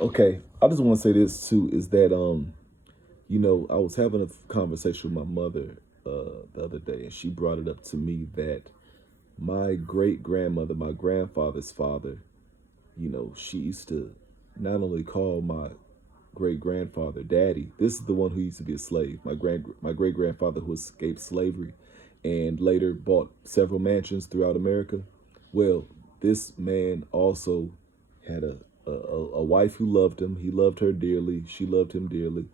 Okay, I just want to say this too is that I was having a conversation with my mother the other day, and she brought it up to me that my great grandmother, my grandfather's father, she used to not only call my great grandfather daddy. This is the one who used to be a slave. My great grandfather who escaped slavery and later bought several mansions throughout America. Well, this man also had a wife who loved him. He loved her dearly. She loved him dearly,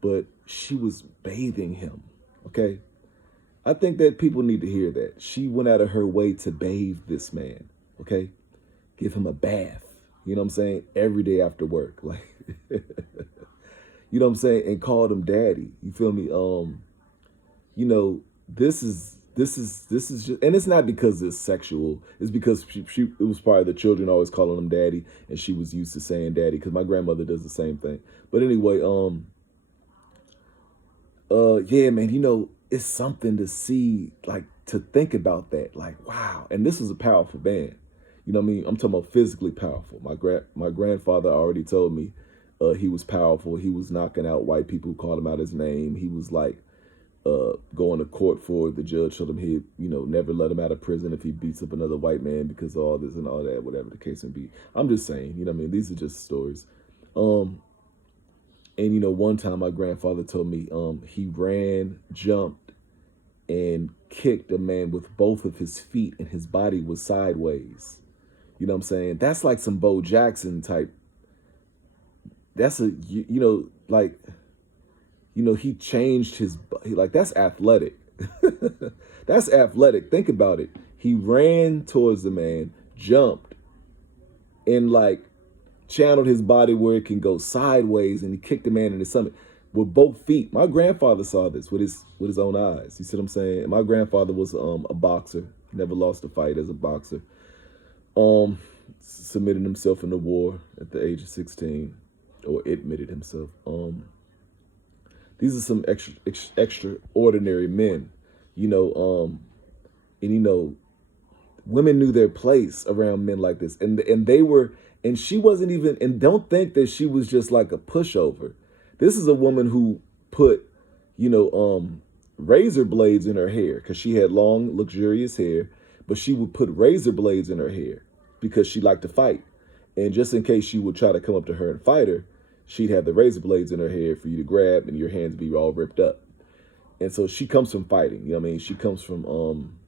but she was bathing him. Okay, I think that people need to hear that. She went out of her way to bathe this man. Okay, give him a bath. You know what I'm saying? Every day after work, like. You know what I'm saying, and called him daddy. You feel me? You know, this is just, and it's not because it's sexual. It's because she it was part of the children always calling him daddy, and she was used to saying daddy because my grandmother does the same thing. But anyway, yeah, man, it's something to see, like to think about that, like wow. And this was a powerful band. You know what I mean? I'm talking about physically powerful. My grandfather already told me he was powerful. He was knocking out white people who called him out his name. He was like going to court for it. The judge told him he, never let him out of prison if he beats up another white man because of all this and all that, whatever the case may be. I'm just saying, you know what I mean? These are just stories. Um, and one time my grandfather told me he ran, jumped, and kicked a man with both of his feet and his body was sideways. You know what I'm saying? That's like some Bo Jackson type. That's like, he changed like, that's athletic. That's athletic. Think about it. He ran towards the man, jumped, and like channeled his body where it can go sideways, and he kicked the man in the stomach with both feet. My grandfather saw this with his own eyes. You see what I'm saying? My grandfather was a boxer. Never lost a fight as a boxer. Submitted himself in the war at the age of 16, or admitted himself. These are some extraordinary men, you know. And women knew their place around men like this, and they were, and she wasn't even. And don't think that she was just like a pushover. This is a woman who put, razor blades in her hair because she had long, luxurious hair, but she would put razor blades in her hair because she liked to fight, and just in case she would try to come up to her and fight her, she'd have the razor blades in her hair for you to grab and your hands be all ripped up. And so she comes from fighting, you know what I mean? She comes from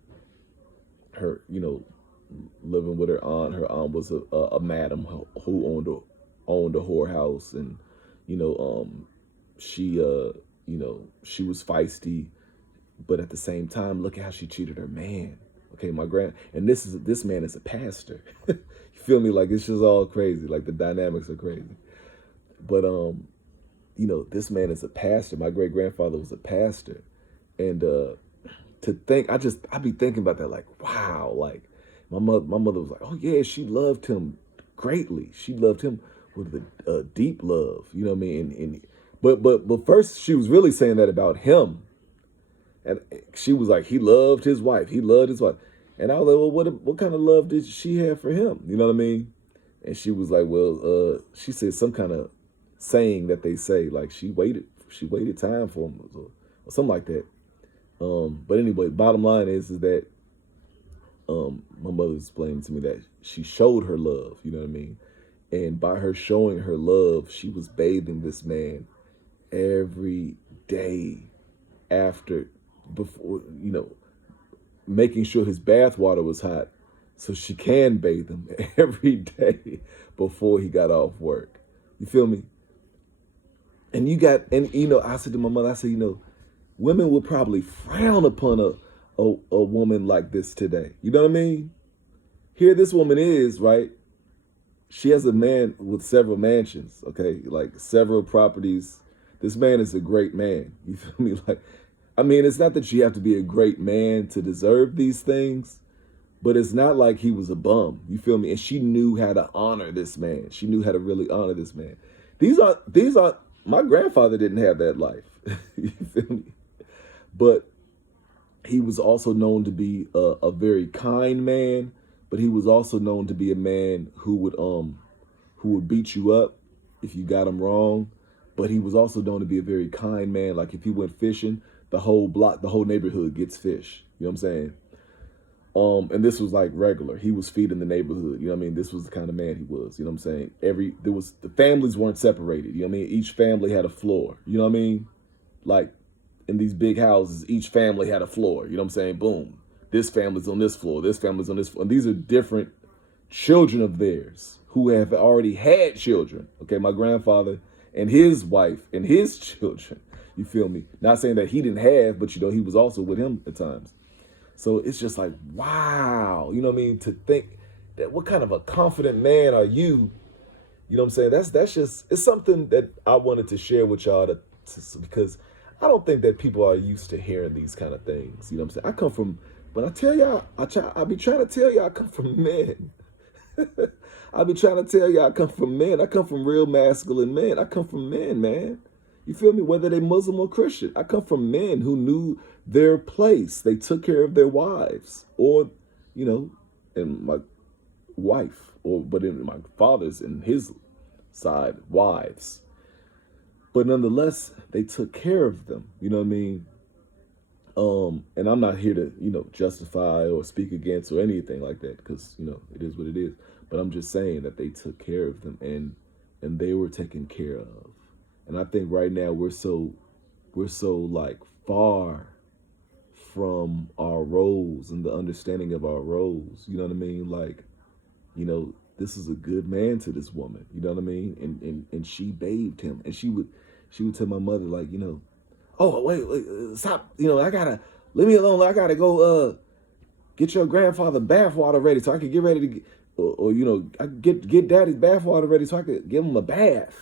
her, living with her aunt. Her aunt was a madam who owned a whorehouse, and she she was feisty, but at the same time, look at how she treated her man. Okay, and this man is a pastor. You feel me? Like, it's just all crazy. Like, the dynamics are crazy. But this man is a pastor. My great grandfather was a pastor, and to think, I be thinking about that, like, wow, like my mother was like, oh yeah, she loved him greatly. She loved him with a deep love. You know what I mean? But first she was really saying that about him, and she was like, he loved his wife. He loved his wife. And I was like, well, what kind of love did she have for him? You know what I mean? And she was like, well, she said some kind of saying that they say, like she waited time for him, or something like that. But anyway, bottom line is that my mother explained to me that she showed her love, you know what I mean? And by her showing her love, she was bathing this man every day after, before, making sure his bath water was hot so she can bathe him every day before he got off work. You feel me? I said to my mother, I said, women would probably frown upon a woman like this today. You know what I mean? Here this woman is, right? She has a man with several mansions, okay? Like, several properties. This man is a great man. You feel me? Like, I mean, it's not that you have to be a great man to deserve these things, but it's not like he was a bum. You feel me? And she knew how to honor this man. She knew how to really honor this man. These are my grandfather didn't have that life. You feel me? But he was also known to be a very kind man, but he was also known to be a man who would beat you up if you got him wrong. But he was also known to be a very kind man. Like if he went fishing, the whole block, the whole neighborhood gets fish. You know what I'm saying? And this was like regular. He was feeding the neighborhood. You know what I mean? This was the kind of man he was. You know what I'm saying? The families weren't separated. You know what I mean? Each family had a floor. You know what I mean? Like in these big houses, each family had a floor. You know what I'm saying? Boom. This family's on this floor. This family's on this floor. And these are different children of theirs who have already had children. Okay, my grandfather and his wife and his children. You feel me? Not saying that he didn't have, but you know, he was also with him at times. So it's just like, wow, you know what I mean? To think that what kind of a confident man are you? You know what I'm saying? That's just, it's something that I wanted to share with y'all because I don't think that people are used to hearing these kind of things. You know what I'm saying? I come from, when I tell y'all, I be trying to tell y'all I come from men. I be trying to tell y'all I come from men. I come from real masculine men. I come from men, man. You feel me? Whether they Muslim or Christian. I come from men who knew their place. They took care of their wives or, you know, and my wife but in my father's and his side, wives. But nonetheless, they took care of them. You know what I mean? And I'm not here to, you know, justify or speak against or anything like that because, you know, it is what it is. But I'm just saying that they took care of them and they were taken care of. And I think right now we're so like far from our roles and the understanding of our roles. You know what I mean? Like, you know, this is a good man to this woman. You know what I mean? And she bathed him. And she would tell my mother, like, you know, oh, wait, stop. You know, leave me alone. I gotta go get your grandfather bath water ready so I can get ready to get, or you know, I get daddy's bath water ready so I could give him a bath.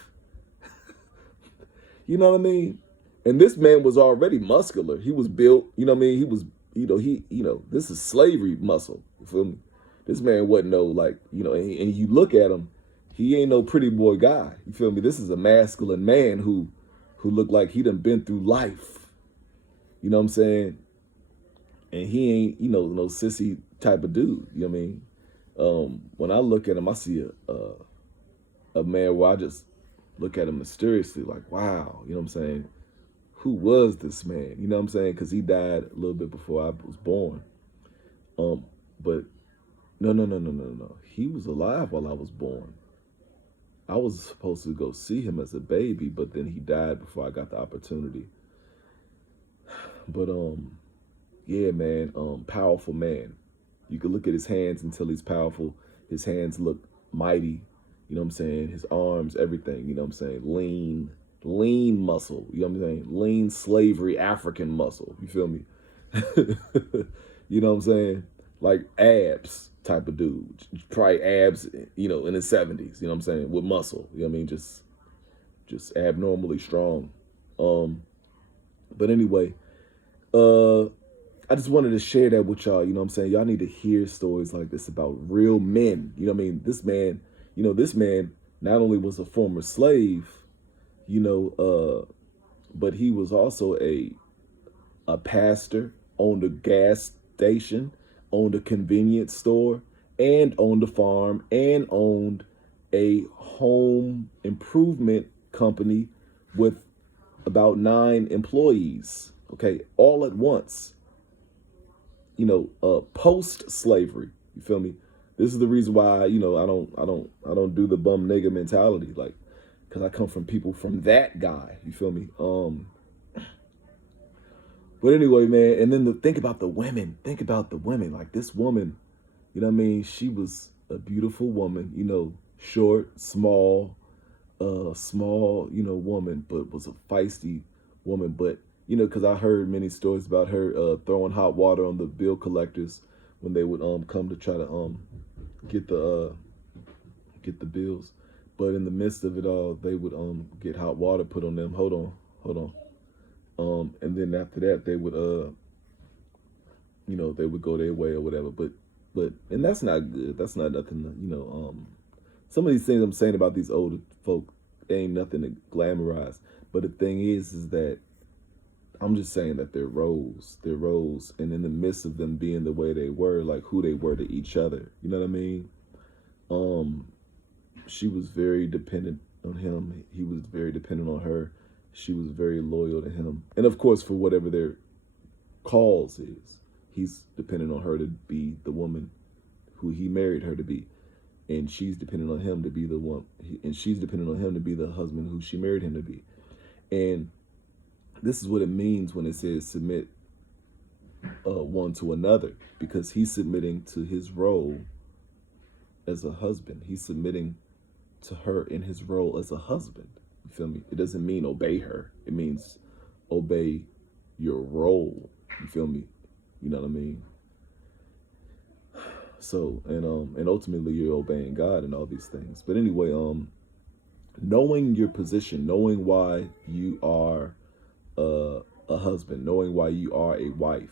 You know what I mean? And this man was already muscular. He was built, you know what I mean? He was, you know, this is slavery muscle. You feel me? This man wasn't no like, you know, and you look at him, he ain't no pretty boy guy. You feel me? This is a masculine man who looked like he done been through life. You know what I'm saying? And he ain't, you know, no sissy type of dude. You know what I mean? When I look at him, I see a man where I just look at him mysteriously, like, wow, you know what I'm saying? Who was this man? You know what I'm saying? Because he died a little bit before I was born. But no. He was alive while I was born. I was supposed to go see him as a baby, but then he died before I got the opportunity. But yeah, man, powerful man. You can look at his hands and tell he's powerful. His hands look mighty. You know what I'm saying? His arms, everything. You know what I'm saying? Lean muscle. You know what I'm saying? Lean slavery African muscle. You feel me? You know what I'm saying? Like abs type of dude. Probably abs, you know, in his 70s. You know what I'm saying? With muscle. You know what I mean? Just abnormally strong. But anyway, I just wanted to share that with y'all. You know what I'm saying? Y'all need to hear stories like this about real men. You know what I mean? This man not only was a former slave, you know, but he was also a pastor, owned a gas station, owned a convenience store, and owned a farm, and owned a home improvement company with about 9 employees. Okay, all at once. You know, post slavery. You feel me? This is the reason why, you know, I don't do the bum nigga mentality, like, because I come from people from that guy. You feel me? But anyway, man, and then think about the women. Think about the women. Like this woman, you know what I mean? She was a beautiful woman, you know, short, small, you know, woman, but was a feisty woman. But, you know, because I heard many stories about her throwing hot water on the bill collectors when they would come to try to get the bills. But in the midst of it all, they would get hot water put on them. Hold on. And then after that, they would you know, they would go their way or whatever. But and that's not good. That's not nothing. You know, some of these things I'm saying about these older folk, they ain't nothing to glamorize. But the thing is that I'm just saying that their roles, and in the midst of them being the way they were, like who they were to each other. You know what I mean? She was very dependent on him. He was very dependent on her. She was very loyal to him. And of course, for whatever their cause is, he's dependent on her to be the woman who he married her to be. And she's dependent on him to be the one, and she's dependent on him to be the husband who she married him to be. And this is what it means when it says submit one to another, because he's submitting to his role as a husband. He's submitting to her in his role as a husband. You feel me? It doesn't mean obey her. It means obey your role. You feel me? You know what I mean? So, and ultimately you're obeying God and all these things. But anyway, knowing your position, knowing why you are a husband, knowing why you are a wife,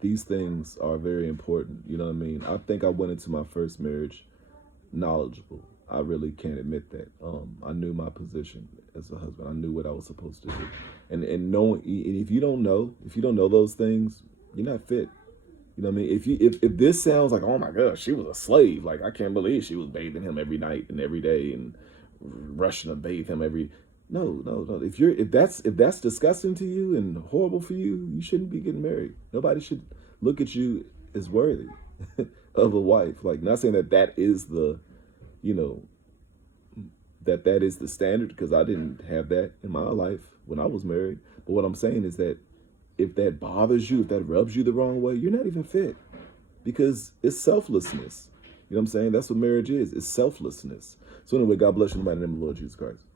these things are very important. You know what I mean? I think I went into my first marriage knowledgeable. I really can't admit that. I knew my position as a husband. I knew what I was supposed to do. And knowing, and if you don't know those things, you're not fit. You know what I mean? If this sounds like, oh my gosh, she was a slave. Like, I can't believe she was bathing him every night and every day and rushing to bathe him every. No. If that's disgusting to you and horrible for you, you shouldn't be getting married. Nobody should look at you as worthy of a wife. Like, not saying that is the, you know, that is the standard, because I didn't have that in my life when I was married. But what I'm saying is that if that bothers you, if that rubs you the wrong way, you're not even fit, because it's selflessness. You know what I'm saying? That's what marriage is. It's selflessness. So anyway, God bless you in the mighty name of the Lord Jesus Christ.